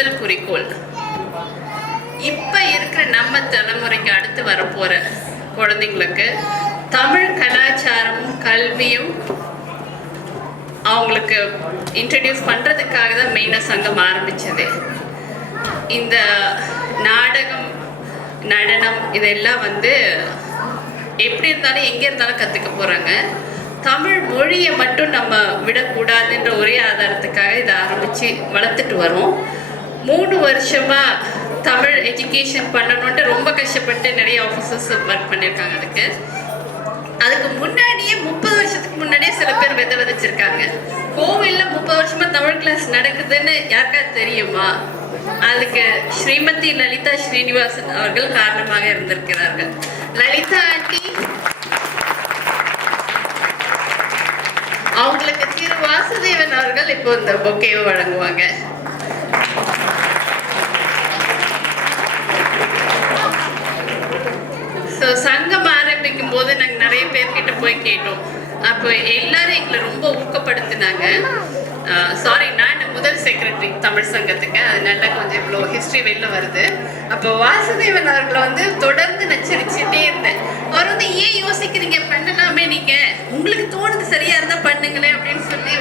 முதல் குறிக்கோள். இப்ப இருக்கிற நம்ம தலைமுறைக்கு அடுத்து வரப்போற குழந்தைங்களுக்கு தமிழ் கலாச்சாரமும் கல்வியும் அவங்களுக்கு இன்ட்ரடியூஸ் பண்றதுக்காக தான் மெயினாக சங்கம் ஆரம்பிச்சது. இந்த நாடகம், நடனம் இதெல்லாம் எப்படி இருந்தாலும் எங்கே இருந்தாலும் கற்றுக்க போகிறாங்க. தமிழ் மொழியை மட்டும் நம்ம விடக்கூடாதுன்ற ஒரே ஆதாரத்துக்காக இதை ஆரம்பித்து வளர்த்துட்டு வரோம். 3 வருஷமாக தமிழ் எஜுகேஷன் பண்ணணுன்ட்டு ரொம்ப கஷ்டப்பட்டு நிறைய ஆஃபீஸர்ஸ் ஒர்க் பண்ணியிருக்காங்க. அதுக்கு முன்னாடியே 30 வருஷத்துக்கு முன்னாடியே சில பேர் விதைச்சிருக்காங்க. கோவிலில் 30 வருஷமாக தமிழ் கிளாஸ் நடக்குதுன்னு யாருக்காவது தெரியுமா? அதுக்கு ஸ்ரீமதி லலிதா ஸ்ரீனிவாசன் அவர்கள் காரணமாக இருந்திருக்கிறார்கள். லலிதா ஆண்டி அவங்களுக்கு திரு வாசுதேவன் அவர்கள் இப்போ இந்த பொக்கேவை வழங்குவாங்க. ஸோ சங்கம் ஆரம்பிக்கும் போது நாங்கள் நிறைய பேர்கிட்ட போய் கேட்டோம். அப்போ எல்லாரும் எங்களை ரொம்ப ஊக்கப்படுத்தினாங்க. சாரி, நான் முதல் செக்ரட்டரி தமிழ் சங்கத்துக்கு, அதனால கொஞ்சம் இவ்வளோ ஹிஸ்ட்ரி வெளில வருது. அப்போ வாசுதேவன் அவர்களை தொடர்ந்து நச்சரிச்சுட்டே இருந்தேன். அவர் ஏன் யோசிக்கிறீங்க, பண்ணலாமே, நீங்கள் உங்களுக்கு தோணுது சரியா இருந்தால் பண்ணுங்களேன் அப்படின்னு சொல்லி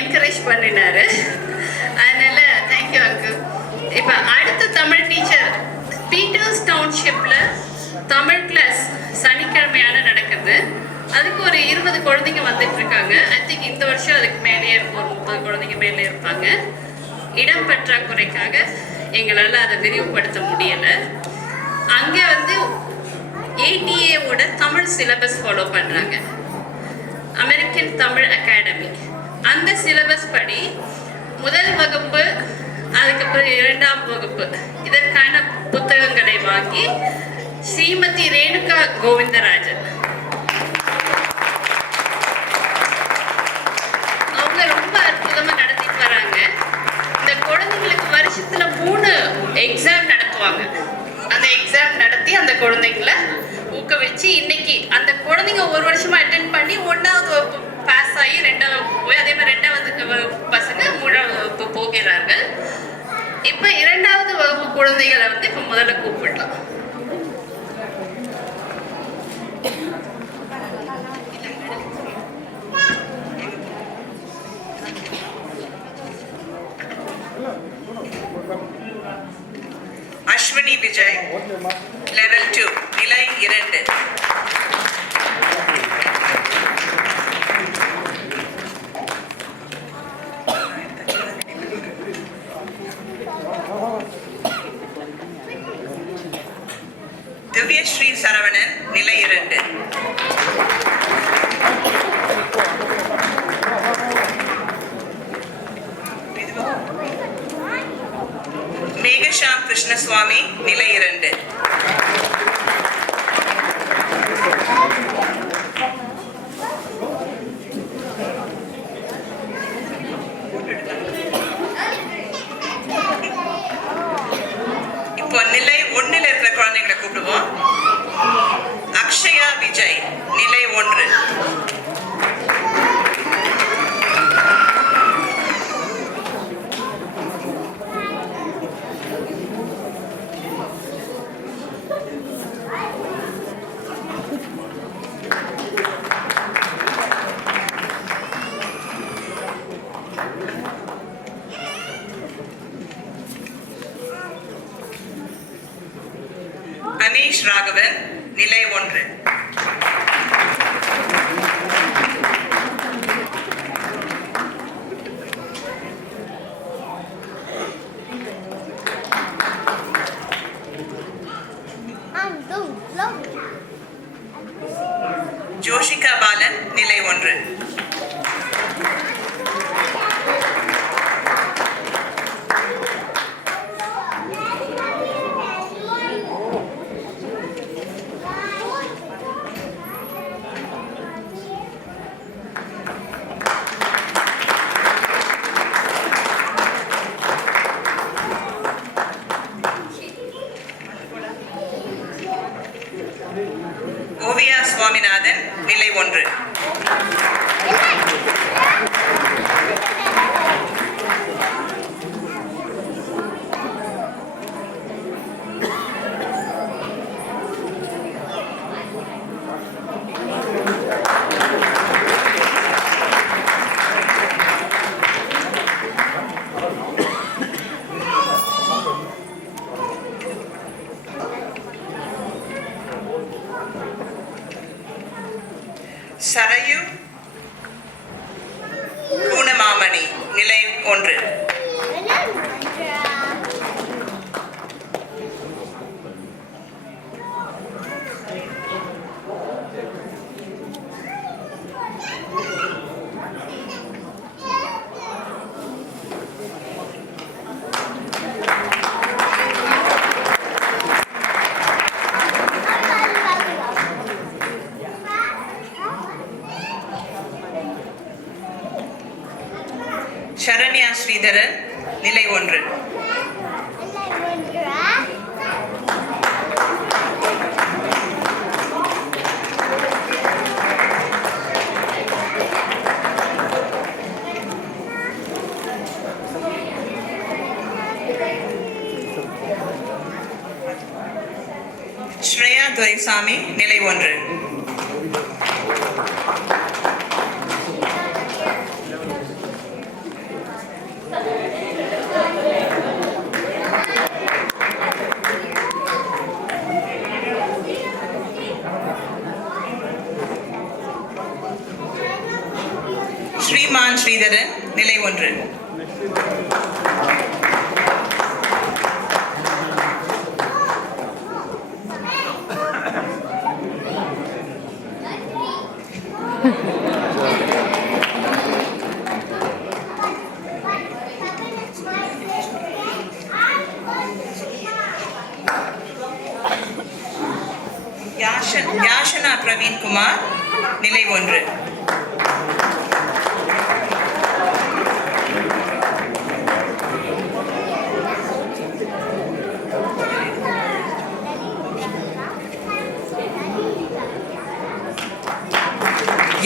என்கரேஜ் பண்ணினாரு. அதனால தேங்க்யூ அங்கிள். இப்போ அடுத்த தமிழ் டீச்சர் பீட்டர்ஸ் டவுன்ஷிப்ல தமிழ் கிளாஸ் சனிக்கிழமையான நடக்குது. அதுக்கு ஒரு 20 குழந்தைங்க வந்துட்டு இருக்காங்க. ஐ திங்க் இந்த வருஷம் அதுக்கு மேலேயே இருக்கும், ஒரு 30 குழந்தைங்க மேலே இருப்பாங்க. இடம் பற்றாக்குறைக்காக எங்களால் அதை விரிவுபடுத்த முடியலை. அங்கே ATA-ஓட தமிழ் சிலபஸ் ஃபாலோ பண்ணுறாங்க, அமெரிக்கன் தமிழ் அகாடமி. அந்த சிலபஸ் படி முதல் வகுப்பு, அதுக்கப்புறம் 2ஆம் வகுப்பு இதற்கான புத்தகங்களை வாங்கி ஸ்ரீமதி ரேணுகா கோவிந்தராஜன் அவங்க ரொம்ப அற்புதமா நடத்திட்டு வராங்க. இந்த குழந்தைங்களுக்கு வருஷத்துல 3 எக்ஸாம் நடத்துவாங்க. அந்த எக்ஸாம் நடத்தி அந்த குழந்தைங்களை ஊக்குவிச்சு இன்னைக்கு அந்த குழந்தைங்க ஒரு வருஷமா அட்டென்ட் பண்ணி 1ஆவது வகுப்பு பாஸ் ஆகி 2ஆவது வகுப்பு போய் அதே மாதிரி 2ஆவது வகுப்பு பசங்க 3ஆவது வகுப்பு போகிறார்கள். இப்ப 2ஆவது வகுப்பு குழந்தைகளை இப்ப முதல்ல கூப்பிடலாம். அஸ்வினி விஜய், லெவல் 2, நிலை 2. திவ்யஸ்ரீ சரவணன், நிலை 2. மேகஷாம் கிருஷ்ணசுவாமி, நிலை 2. இப்போ நிலை 1ல் இருக்கிற குழந்தைங்களை கூப்பிடுவோம். அக்ஷயா விஜய், நிலை 1. அனீஷ் ராகவன், நிலை 1. ஜோஷிகா பாலன், நிலை 1. ஓவியா சுவாமிநாதன், நிலை 1. சரையு கூனமாமணி நிலை 1. சரண்யா ஸ்ரீதரன் நிலை 1. ஸ்ரேயா துரைசாமி நிலை 1. ஸ்ரீமான் ஸ்ரீதரன் நிலை 1. யாஷனா பிரவீன் குமார் நிலை 1.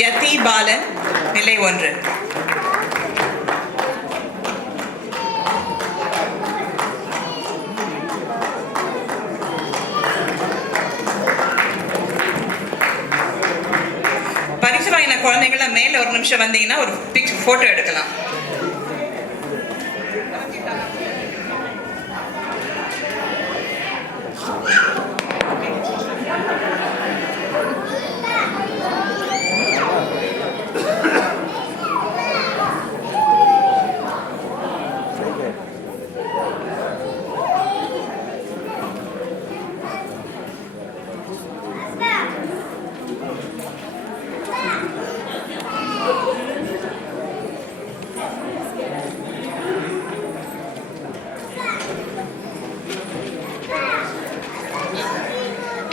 யதி பாலன் நிலை 1. பரிசு வாங்கின குழந்தைங்கள மேல ஒரு நிமிஷம் வந்தீங்கன்னா ஒரு போட்டோ எடுக்கலாம்.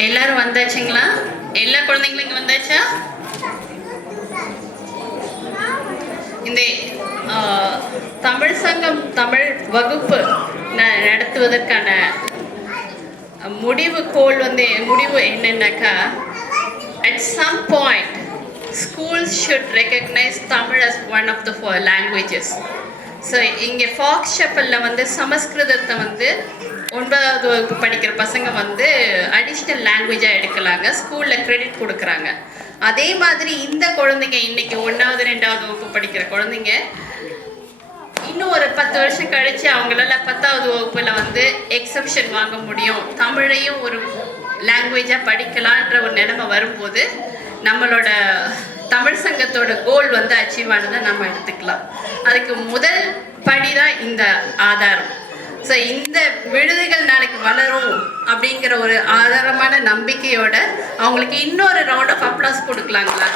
எல்லாரும் வந்தாச்சுங்களா? எல்லா குழந்தைங்களும் இங்க வந்தாச்சா? இந்த தமிழ் சங்கம் தமிழ் வகுப்பு நடத்துவதற்கான முடிவு என்னன்னாக்கா, at some point schools should recognize Tamil as one of the 4 languages. So இங்கே ஃபாக்ஸ் செப்பலில் சமஸ்கிருதத்தை 9வது வகுப்பு படிக்கிற பசங்க அடிஷ்னல் லாங்குவேஜாக எடுக்கலாங்க, ஸ்கூலில் கிரெடிட் கொடுக்குறாங்க. அதே மாதிரி இந்த குழந்தைங்க இன்னைக்கு 1வது 2வது வகுப்பு படிக்கிற குழந்தைங்க இன்னும் ஒரு 10 வருஷம் கழித்து அவங்களால 10வது வகுப்பில் எக்ஸப்ஷன் வாங்க முடியும், தமிழையும் ஒரு லாங்குவேஜாக படிக்கலான்ற ஒரு நிலைமை வரும்போது நம்மளோட தமிழ் சங்கத்தோட கோல் அச்சீவ் ஆனதை நம்ம எடுத்துக்கலாம். அதுக்கு முதல் படி தான் இந்த ஆதாரம். ஸோ இந்த விடுதிகள் நாளைக்கு வளரும் அப்படிங்கிற ஒரு ஆதாரமான நம்பிக்கையோட அவங்களுக்கு இன்னொரு ரவுண்ட் ஆஃப் அப்ளாஸ் கொடுக்கலாங்களா?